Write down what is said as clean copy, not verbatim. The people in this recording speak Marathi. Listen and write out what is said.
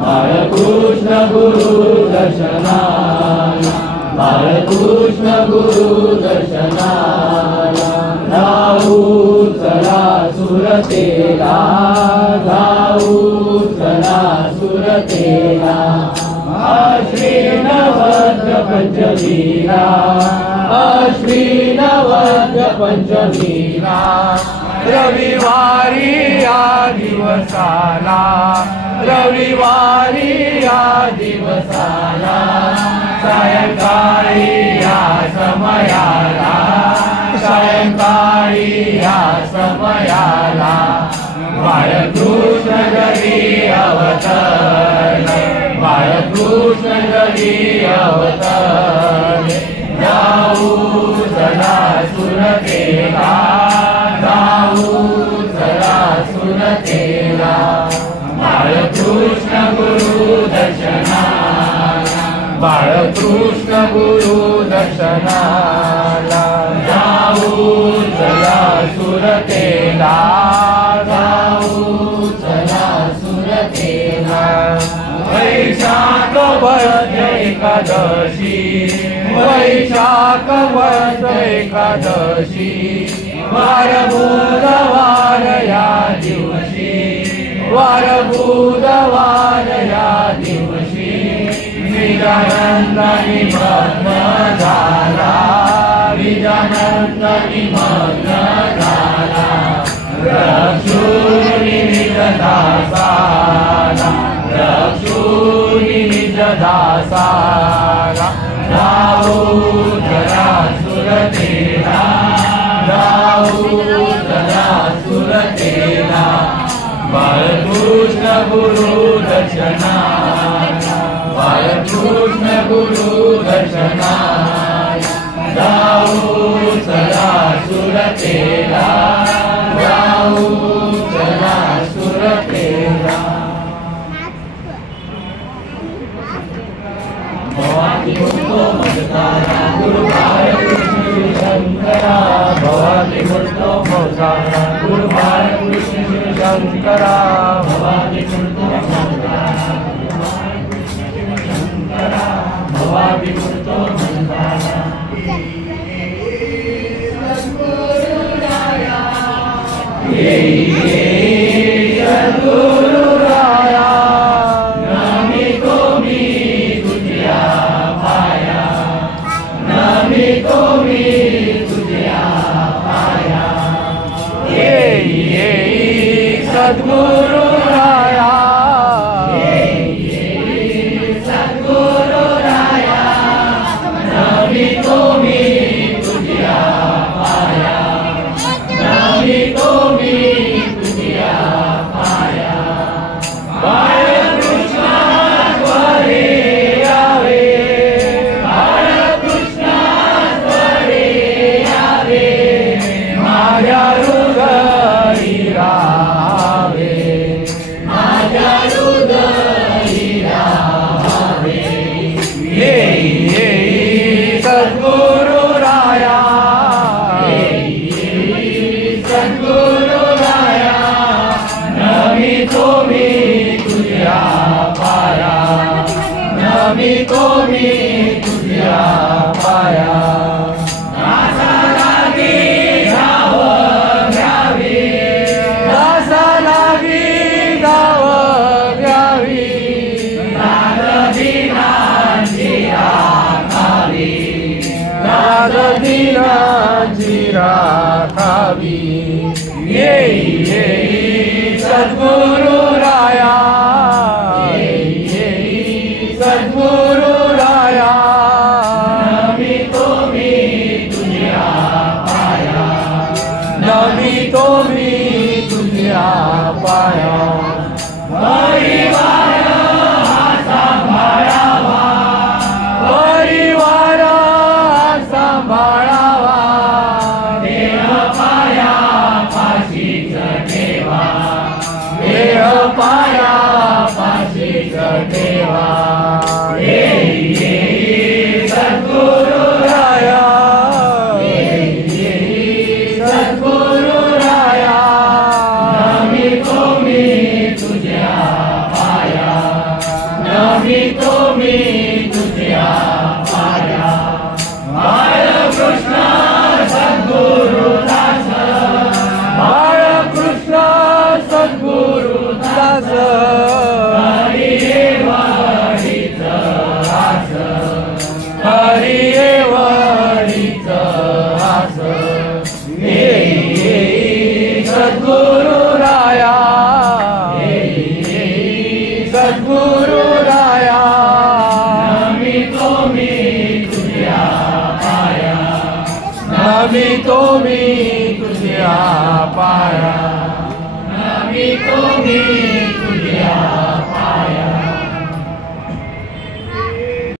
बाळकृष्ण गुरु दर्शनाला, बाळकृष्ण गुरु दर्शनाला जाऊ चला सुरतेला, जाऊ चला सुरतेला। अश्विन वद्र पंचमीला, अश्विन वद्र पंचमीला रविवारी या दिवसाला, रविवारी या दिवसाला सायंकाळी या समयाला, सायंकाळी या समयाला बाळकृष्ण घरी अवतरले, बाळकृष्ण घरी अवतरले। जाऊ चला सुरतेला, जाऊ चला सुरतेला। बाळकृष्ण गुरु दर्शनाला, बाळकृष्ण गुरु दर्शनाला जाऊ चला सुरतेला, जाऊ चला सुरतेला। वैशाख वद्र एकादशी, वैशाख वद्र एकादशी वार बुधवार या दिवशी, वार बुधवार या दिवशी निजानंद निमग्न झाला, निजानंद निमग्न झाला। रक्षुनी निज दासाला, रक्षुनी निज दासाला जाऊ चला सुरतेला, जाऊ चला सुरतेला। बाळकृष्ण गुरु दर्शनाला, बाळकृष्ण गुरु दर्शनाला जाऊ चला सुरतेला, जाऊ चला सुरतेला। भवानी मूर्तो मजकारा गुरु बाळकृष्ण शिवशंकरा, भवानी मूर्तो मजकारा गुरु बाळकृष्ण शिवशंकरा, भवानी मूर्तो मजकारा शिवशंकरा, भवानी मूर्तो मजकारा। सद्गुरुराया नमितो मी तुझ्या पाया बाळकृष्ण सद्गुरुदास बाळकृष्ण सद्गुरुदास हरी एवढीच आस हरी एवढीच आस सद्गुरुराया सद्गुरुराया नमितो मी तुझ्या पाया नमितो मी तुझ्या पाया नमितो मी